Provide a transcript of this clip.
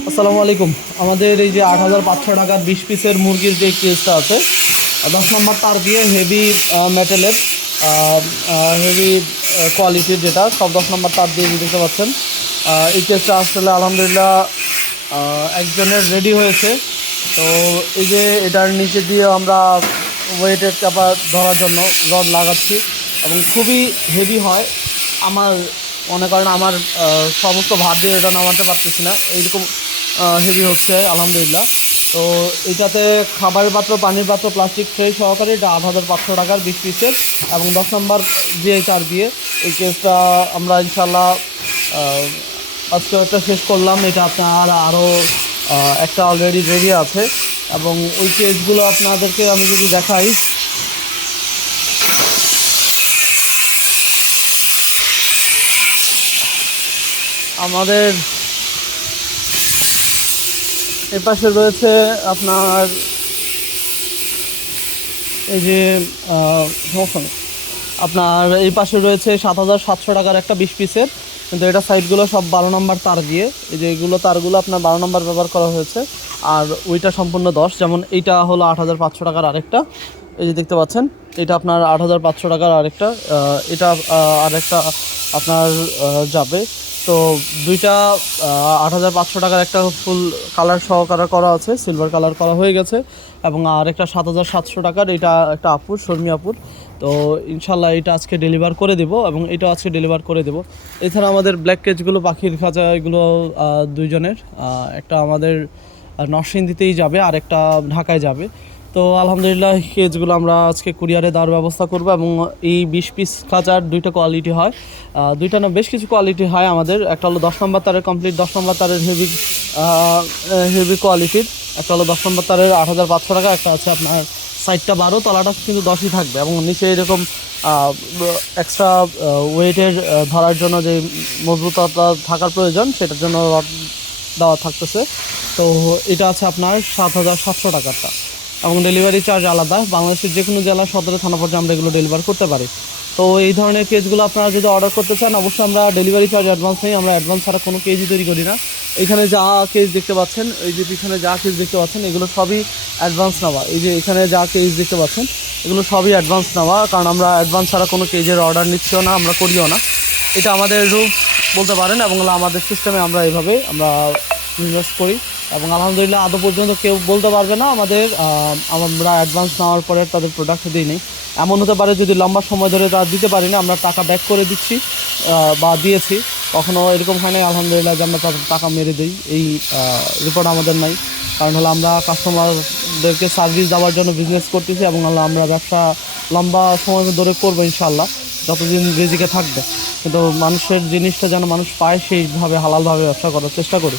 আসসালামু আলাইকুম। আমাদের এই যে আট হাজার পাঁচশো টাকার বিশ পিসের মুরগির যে কেসটা আছে দশ নম্বর তার দিয়ে হেভি মেটেলের হেভি কোয়ালিটির যেটা, সব দশ নম্বর তার দিয়ে দেখতে পাচ্ছেন এই কেসটা আসলে আলহামদুলিল্লাহ একজনের রেডি হয়েছে। তো এই যে এটার নিচে দিয়ে আমরা ওয়েটের চাপা ধরার জন্য রড লাগাচ্ছি এবং খুবই হেভি হয়। আমার মনে করেন আমার সমস্ত ভাত দিয়ে এটা নামাতে পারতেছি না। এইরকম হেভি হচ্ছে, আলহামদুলিল্লাহ। তো এটাতে খাবারের পাত্র, পানির পাত্র প্লাস্টিক ট্রে সহকারে এটা আট হাজার পাঁচশো টাকার বিশ পিসের এবং দশ নম্বর যে চার দিয়ে এই কেসটা আমরা ইনশাল্লাহ আজকে একটা শেষ করলাম। এটা আপনার আরও একটা অলরেডি রেডি আছে। এবং ওই কেসগুলো আপনাদেরকে আমি যদি দেখাই। আমাদের এপাশে রয়েছে আপনার এই যে সমস্যা আপনার এই পাশে রয়েছে সাত হাজার সাতশো টাকার একটা বিশ পিসের। কিন্তু এটা সাইডগুলো সব বারো নম্বর তার দিয়ে। এই যে এগুলো তারগুলো আপনার বারো নম্বর ব্যবহার করা হয়েছে। আর ওইটা সম্পূর্ণ দশ। যেমন এইটা হলো আট হাজার পাঁচশো টাকার আরেকটা। এই যে দেখতে পাচ্ছেন, এটা আপনার আট হাজার পাঁচশো টাকার আরেকটা। এটা আরেকটা আপনার যাবে। তো দুইটা আট হাজার পাঁচশো টাকার একটা ফুল কালার সহকারে করা আছে, সিলভার কালার করা হয়ে গেছে। এবং আরেকটা সাত হাজার সাতশো টাকার, এটা একটা আপুর, শর্মি আপুর। তো ইনশাল্লাহ এটা আজকে ডেলিভার করে দেবো এবং এটা আজকে ডেলিভার করে দেবো। এছাড়া আমাদের ব্ল্যাক কেজগুলো, পাখির খাঁচা এগুলো দুইজনের একটা আমাদের নরসিংদীতেই যাবে আর একটা ঢাকায় যাবে। তো আলহামদুলিল্লাহ কেজগুলো আমরা আজকে কুরিয়ারে দেওয়ার ব্যবস্থা করব এবং এই বিশ পিস খাঁচার দুইটা কোয়ালিটি হয়। দুইটা না, বেশ কিছু কোয়ালিটি হয় আমাদের। একটা হলো দশ নম্বর তারের কমপ্লিট দশ নম্বর তারের হেভি হেভি কোয়ালিটির একটা হলো দশ নম্বর তারের আট হাজার পাঁচশো টাকা, একটা আছে আপনার সাইডটা বারো, তলাটা কিন্তু দশই থাকবে এবং নিচে এরকম এক্সট্রা ওয়েটের ধরার জন্য যে মজবুততা থাকার প্রয়োজন, সেটার জন্য রড দেওয়া থাকতেছে। তো এটা আছে আপনার সাত হাজার সাতশো টাকারটা। এবং ডেলিভারি চার্জ আলাদা। বাংলাদেশের যে কোনো জেলা সদরে থানা পর্যায়ে আমরা এগুলো ডেলিভার করতে পারি। তো এই ধরনের কেজগুলো আপনারা যদি অর্ডার করতে চান, অবশ্যই আমরা ডেলিভারি চার্জ অ্যাডভান্স নেই, আমরা অ্যাডভান্স ছাড়া কোনো কেজই তৈরি করি না। এখানে যা কেজ দেখতে পাচ্ছেন, এই যে পিছনে যা কেজ দেখতে পাচ্ছেন, এগুলো সবই অ্যাডভান্স নেওয়া। এই যে এখানে যা কেজ দেখতে পাচ্ছেন, এগুলো সবই অ্যাডভান্স নেওয়া, কারণ আমরা অ্যাডভান্স ছাড়া কোনো কেজের অর্ডার নিচ্ছিও না, আমরা করিও না। এটা আমাদের রুল বলতে পারেন, এবং আমাদের সিস্টেমে আমরা এভাবে আমরা বিজনেস করি। এবং আলহামদুলিল্লাহ আদৌ পর্যন্ত কেউ বলতে পারবে না আমাদের আমরা অ্যাডভান্স নেওয়ার পরে তাদের প্রোডাক্ট দিই নেই এমন হতে পারে যদি লম্বা সময় ধরে তারা দিতে পারি না আমরা টাকা ব্যাক করে দিচ্ছি বা দিয়েছি। কখনো এরকম হয় না আলহামদুলিল্লাহ যে আমরা তাদের টাকা মেরে দিই। এই রিপোর্ট আমাদের নাই। কারণ হলো আমরা কাস্টমারদেরকে সার্ভিস দেওয়ার জন্য বিজনেস করতেছি এবং আল্লাহ আমরা ব্যবসা লম্বা সময় ধরে করব ইনশাল্লাহ যতদিন রিজিকে থাকবে। কিন্তু মানুষের জিনিসটা যেন মানুষ পায়, সেইভাবে হালালভাবে ব্যবসা করার চেষ্টা করি।